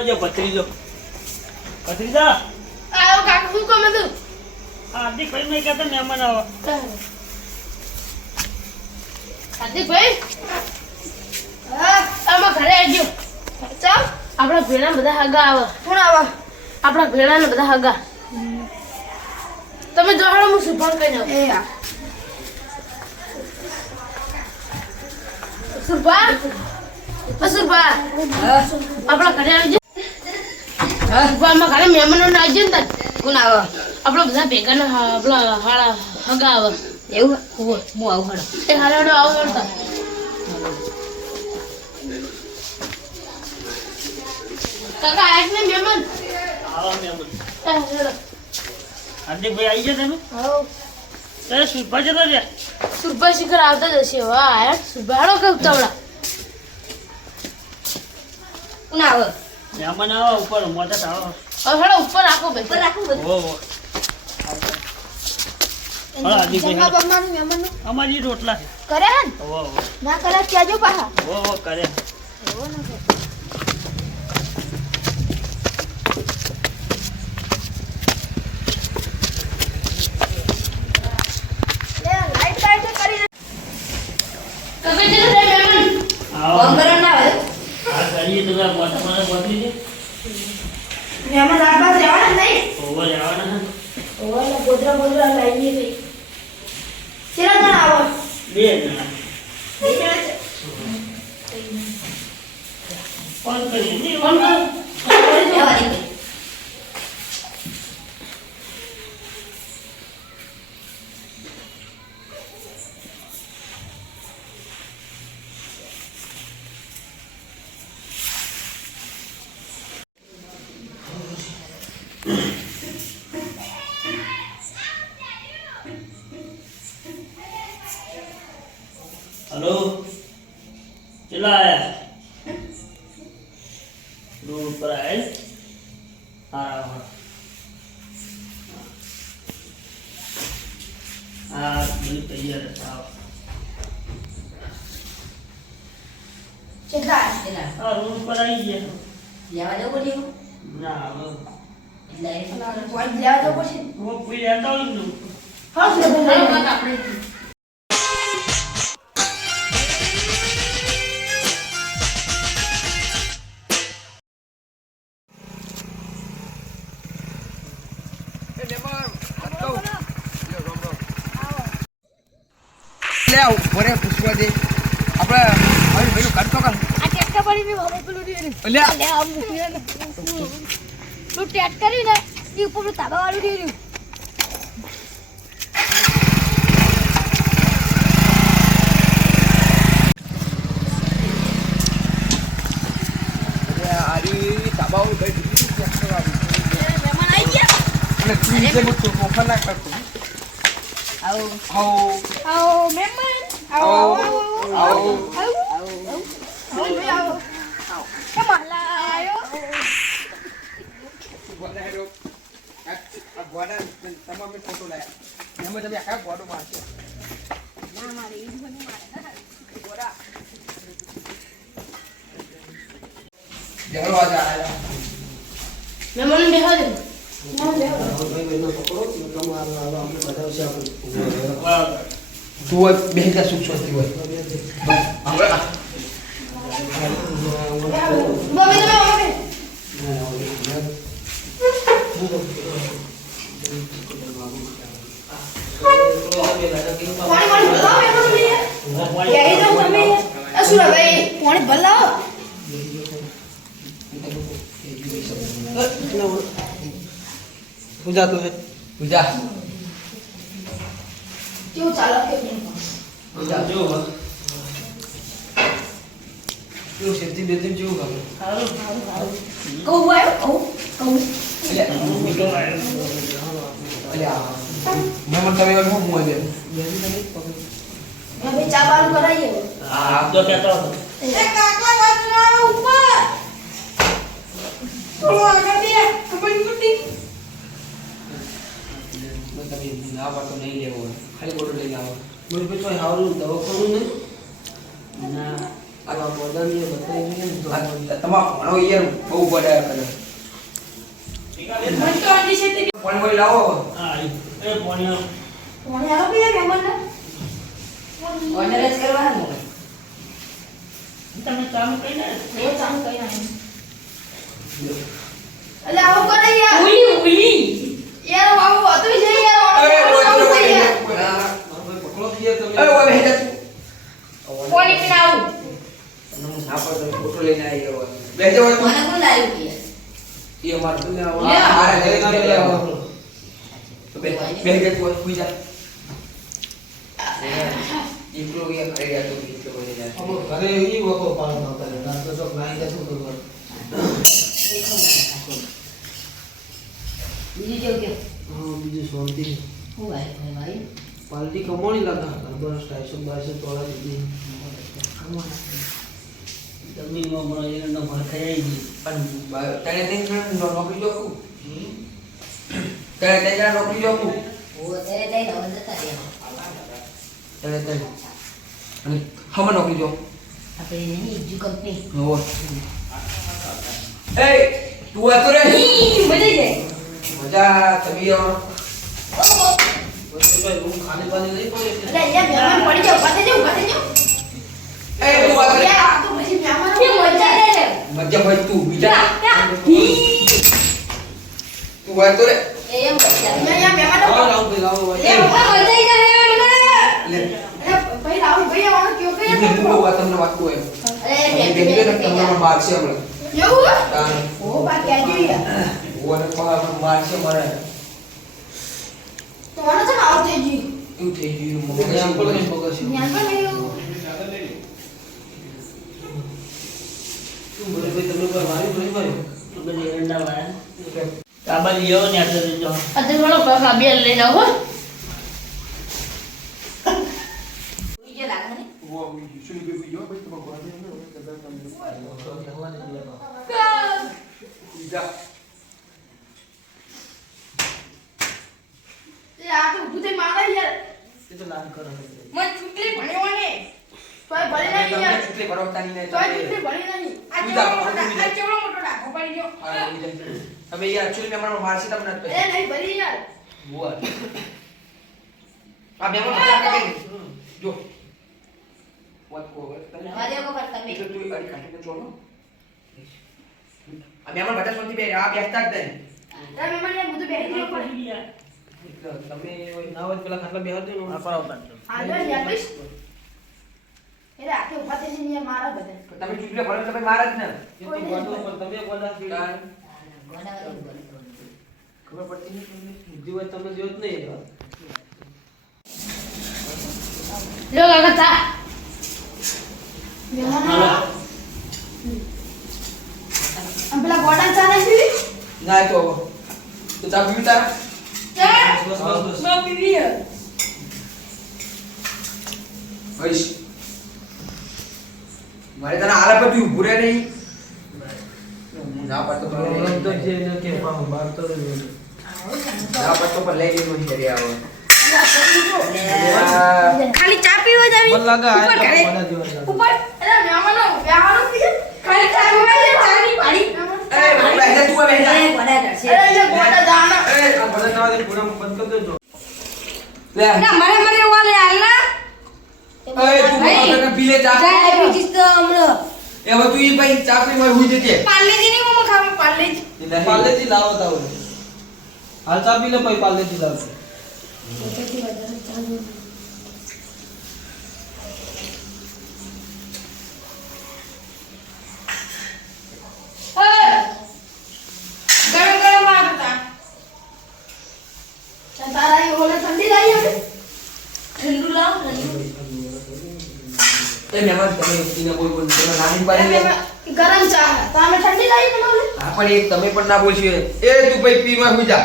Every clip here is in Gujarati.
જો ભત્રીજો ભત્રીજા આવો કાકા શું કામ હતું હાર્દિકભાઈ મેં કહેતા મહેમાન આવો હાર્દિકભાઈ હા આમાં ઘરે આવજો ચાલ આપણા ભેણા બધા હગા આવે કોણ આવે આપણા ભેણાને બધા હગા તમે જોડો હું સુભાન કહી જાઉં એ હા સુભા સુભા આપણા ઘરે આવજો હા સુભામાં ઘરે મહેમાનો આવજો ને કોણ આવે આપણા બધા ભેગા આપણા હાળા હગા આવે એવું હું આવું હાડો એ હાડો આવો વળતા કાકા આજ ને મહેમાન આવો મહેમાન હાર્દિકભાઈ આવી ગયા તમે હા તારે સુરભા જતો રહ્યા સુરભા શિખર આવતા જ હશે વાહ આયા સુરભા હાડો કે ઉતાવળા કોણ આવે મહેમાન આવો ઉપર મોટા આવો હવે હાડો ઉપર રાખો ભાઈ ઉપર રાખો ઓ હા હાર્દિકભાઈ અમારી રોટલા કરે હે ઓ ના કરે કેજો પાહા ઓ કરે એવો ન કરે हेलो चला आया रोड पर आए हाँ हाँ बिल्कुल तैयार है साहब ચેલા हाँ रोड पर आई है લેવા જવું પડ્યું ना એટલે કોઈ લેવા જવું પડશે वो कोई रहता हो नहीं હા સુરભા આપણે ભરે પૂછવા દે આપણે હવે પેલું કરતો કર આ ટ્રેક્ટર પડી મે હવે પેલું રે લે લે આ મૂકી ને તું ટ્રેક્ટર ને ઈ ઉપર તાબા વાળું રે આરી તાબાઓ ગઈ દીધી ટ્રેક્ટર આવી મહેમાન આવી ગયા અને તું જે મત ઓફર ના કરતો આવો આવો આવો મહેમાન આવો આવો આવો કમાલા આયો બોલાયો આ ગોડા તમામે ફોટો લાયા એમાં તમે આખા ગોડો મારશે ના મારે ઈ મને મારે ગોડા જગરો આજ આયા મહેમાન બેહો દે તું બે હજાર સુખ સ્વસ્તી હોય હવે બોબે બોબે પાણી ભલાવો પૂજા તો હે પૂજા કેવું ચાલે કે પૂજા જો કેવું શેતી બેતી જેવું કામ કહું આવ્યો કહું અલ્યા મેમન તમે હવે હું મોય દે હવે ચા બારું કરાઈએ आप तो कहता हो એ કાકા વાળા ઉપર થોડો આગળ બે કમન મુટી તમે ના પાતો નહીં લેવો ખાલી બોટલ લઈને આવો મને પછી હારું દવા કરું ને ना આ બોડાની બતાવી તમારો ઘણો યાર બહુ બોડા કરે મન તો આંધી છે તે પણ કોઈ લાવો હા એ પોણ્યો કોણે આવો કે મહેમાન ને ઓર્ડર જ કરવાનો તમે કામ કરીને એ ચામ કઈ ના અલે આવો કરે યાર ઉલી યાર આવો હતું છે યાર પકડો કિયા તમે ઓય બેહી જા કોની પીને આવું ના પર ફોટો લઈને આવી ગયો બેહી જાવ તું મને કોણ લાવ્યું કે એ અમાર તું મારા લઈને લઈ આવો તો બેહી જા તું સુઈ જા એકલો કે ઘરે ગયા તો એકલો બોલી જાય અમો ઘરે ઈ વખો પાડો ન કરે ના તો જો નાઈ જાય શું કરવાનું દેખો ના બીજું જો કે હા બીજું શાંતિ હું ભાઈ પાર્ટી કમોણી લાગા બસ સ્ટેશન બાઈસે તોડા દીધી જમીનમાં મળે એનો ભર ખાઈ ગઈ પણ તને તે નોકરી જોકું તને તે નોકરી જોકું ઓ તે તે ન જતા રે તને અને હમ નોકરી જો આપણે નહીં જુ કંપની હો એ તું આ તો રે મજા જાય મજા તબિયો રૂમ ખાલી પાણી નહીં પડે અલે યાર મહેમાન પડી જાવ પાછે જાવ એ તું આ તો યાર આ તો પછી મહેમાન કે મજા લે મજા ભાઈ તું બીજા તું આ તો રે એમ બધા યાર મહેમાન લાવો લાવો ભાઈ લાવો ભાઈ એ મજા જાય લે અરે ભાઈ લાવો ભાઈ આવવાનું કયો કે ઈ તું આ તમને વાત કહું અરે એમ બેન કે તમારો બાર છે હમણાં એવું તાન ઓ બાકી આજી યાર ઓને પા બાર છે મારે તો મને છે ને આવતે જી એવું થઈ ગયું મગજ મગજ પડે મગજ જ્ઞાન પણ નહીં તું બોલે ભાઈ તમે કોઈ મારી નહીં મારી તો બધી એરંડા વાળા કાબા લીયો ને આટલે જો અતે વાળો કાકા બે લઈને આવો બીજો લાગે ને વો શું કે બીજો ભાઈ તો ભગવાન ને કદાચ તમને જા એ આ તો ઉભું થઈ મારે યાર એ તો લાગ કરો મને ચૂકલી ભણ્યો ને તોય ભણે નહીં યાર કેટલી ભરવતાની ને તોય ચૂકલી ભણી નહીં આ કેવડો મોટો ડાકો પડી ગયો તમે યાર એકચ્યુઅલી મેમણનો વાર છે તમને જ એ નહીં ભરી યાર વો આ મેમણ પકડા કે જો વાત કો તમે મારે કો પર તમે એટલે તું અડી કાઢીને ચોલો આ મેમણ બધા સોંતી બે આ બેસતા જ નહીં એ મહેમાન યાર બધું બેહી ગયો પણ એટલે તમે ના હોય પેલા ખાટલા બેહાર દે આ પરાવતા આ જો યાર બસ એટલે આખે ઉભા થઈને યાર મારા બધા તમે ચૂકલે ભરો તમે મારા જ ને એ તો ગોડો પર તમે ગોડા તાન ગોડાવાળી બોલ ખબર પડતી નહીં તમને બુદ્ધિ હોય તમને જોત નહીં લો કાકા તા મહેમાન આમ પેલા ગોડા ચા નાખી ના તો ચા પીવી તારા ચા બસ બસ બસ નો પીવી હઈશ મારે તને આલા પર તું ઊભું રહે નહીં હું ના પાડતો તો રમ તો જે ને કે બહાર તો ના પાડતો પર લઈ લેવું છે રે આવો ખાલી ચા પીવા જ આવી મન લાગે આ ઉપર ઘરે. ગોડા જેવા લાગે ઉપર અરે મહેમાનો બેહારો પીએ ખાલી ચા પીવા જ ચા ની પાડી એ બેહી જા તું બેહી જા એ ગોડા કરશે અરે જે ગોડા જાણા એ આ બધા ના દે પૂરા બંધ કરી દેજો લે ના મને વાલે આલના એ તું મને પી લે ચા ચા બીજી તો હમણાં એ હવે તું ઈ ભાઈ ચા પી હોય હુઈ જજે પાર્લેજી ની મમ્મા ખાવા પાર્લેજી પાલેજી લાવો તાવ હાલ ચા પી લે પછી પાલેજી લાવો ગરમ ગરમ આ હતા તારા એ ઓલે ઠંડી લાવી હવે ઠંડુ લાવ ઠંડુ એ મહેમાન તમે પીને બોલ બોલ તમે નાની પાડી લે ગરમ ચા તમે ઠંડી લાવી તમારે હા પણ એક તમે પણ ના બોલશો એ તું ભાઈ પીમાં હુઈ જા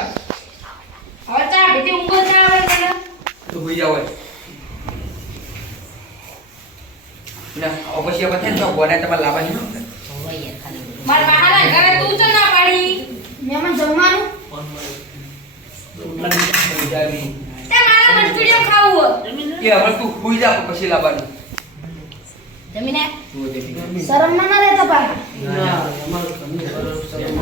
હવે ચા પીતી ઊંઘો ચા આવે તને તો હુઈ જા હોય ના અવશ્ય બતાય તો ગોડા તમારે લાવવાની ન હોય યાર ખાલી માર બહાના ઘરે તું તો ના પાડી મહેમાન જમવાનું જાવી તે મારે મંચુરિયન ખાવું કે હવે તું હુઈ જા પછી લાવવાનું જમીને તું તે પી શરમ ના રહેતા પાછા. ના અમાર ઘરની બરફ શરમ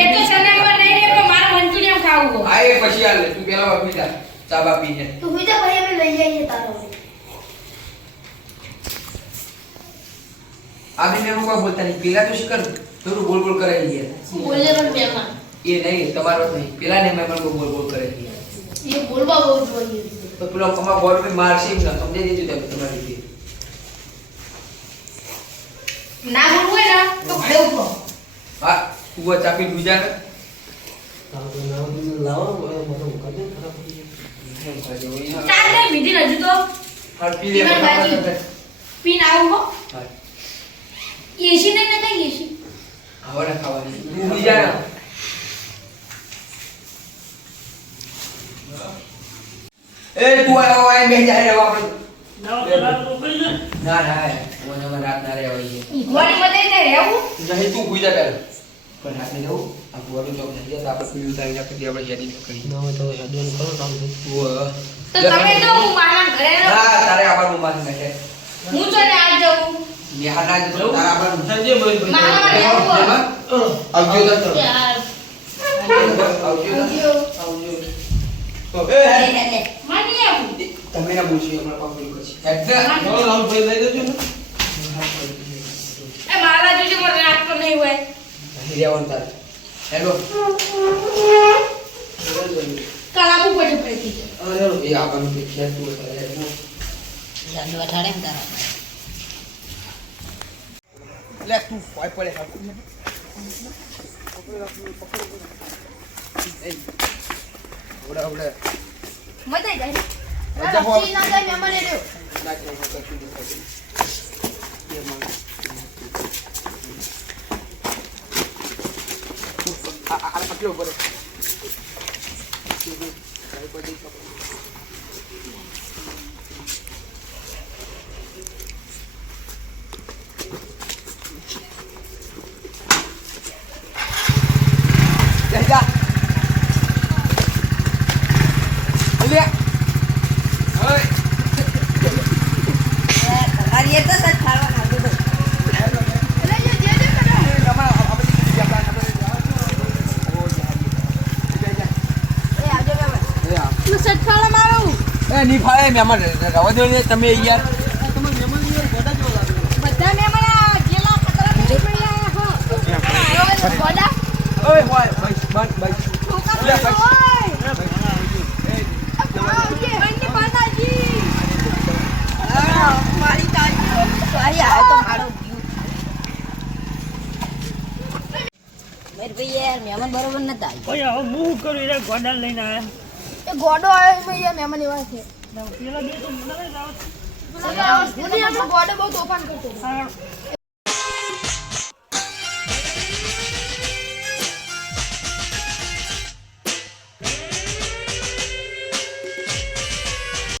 એ તો શરમમાં નહીં રે પણ મારે મંચુરિયન ખાવું છે. આ એ પછી આલે તું પેલા વાપી જા ચા બા પીને તું હુઈ જા ભાઈ અમે લઈ જઈએ તારો. આબી મેં મુકા બોલતા નહીં પેલા તો શિકર થોડું બોલ બોલ કરાવી દે બોલે પણ બેમાં. એ નહીં તમારો નહીં પેલા ને મેં પણ બોલ બોલ કરાવી દે એ બોલવા બહુ જોઈએ. તો પેલો કમા બોલ મે મારશે એમ ના સમજાઈ દેજો તમે તમારી રીતે ના બોલવું હોય ને તો ઘરે ઉભો. હા તું ચાપી દુજા ને લાવો બધું કરી દે ખરાબ થઈ જાય. ચાલ ને બીજી હજુ તો હા પી લે બરાબર પીન આવું હો. હા એસી ને કઈ એસી. હવે ખાવાની તું બીજા ને એ તું આવો આ મે જાય રે આપણે નવો કલાક મોકલી દે. ના ના મને રાત ના રે આવી ઈગવાની બધાય ને રહેવું. જહી તું ગુજા પેલા પણ રાત ને જવું આ બોલું તો નહીં જતા આપણે પીવું તારી આપણે આપણે યાદી કરી ના હોય તો હેડન કરો કામ થઈ. તો તમે જો હું મામા ઘરે રહું. હા તારે આવાનું માન નાખે હું તો ને આજ જાઉં. નિહાર ના જતો તારે આવાનું સંજય ભાઈ મામા રહેવું. આવજો તો યાર. આવજો આવજો. તો એ માની આવું. તમે ના પૂછ્યું હમણાં પકડી પછી હેડ હવે રાહુલભાઈ લઈ દેજો ને. એ મારા જોજે મને રાત તો નહીં હોય. નહીં રહેવાનું તારે હેલો કલામું પડે પડતી. એ આવવાનું કે ખેત તું તારે હેડ જાદુ અઠાડે ને તારા લે તું પાય પડે ઓડા ઓડા મજા જાય. મજા હો. રાત ના જાય મેમન એર્યો. ના કે કશું દેખાય એ માં આ પકડો પડે જા લે ઓય તમારી એ તો સચ ખાવાના બધું તું સટફાળા મારું. ની ફાળે મહેમાન રવા દો ને તમે યાર બધા મેમન જેલા ખતરા નહીં પડ્યા હો. ગોડા ઓય હોય બસ બસ બસ ઠોકા લે, તો બસ. હોય. બંને પાતાજી. મારી તારી સારી આવે તો મારો મેર ભાઈ યાર મહેમાન બરોબર નતા ઓય હવે હું કરું રે ગોડા લઈને આયા. એ ગોડો આવ્યો એમાં યાર મહેમાન એવા છે. પેલા બે તો મને જ આવત. મને આપણો ગોડો બહુ તોફાન કરતો હતો. આ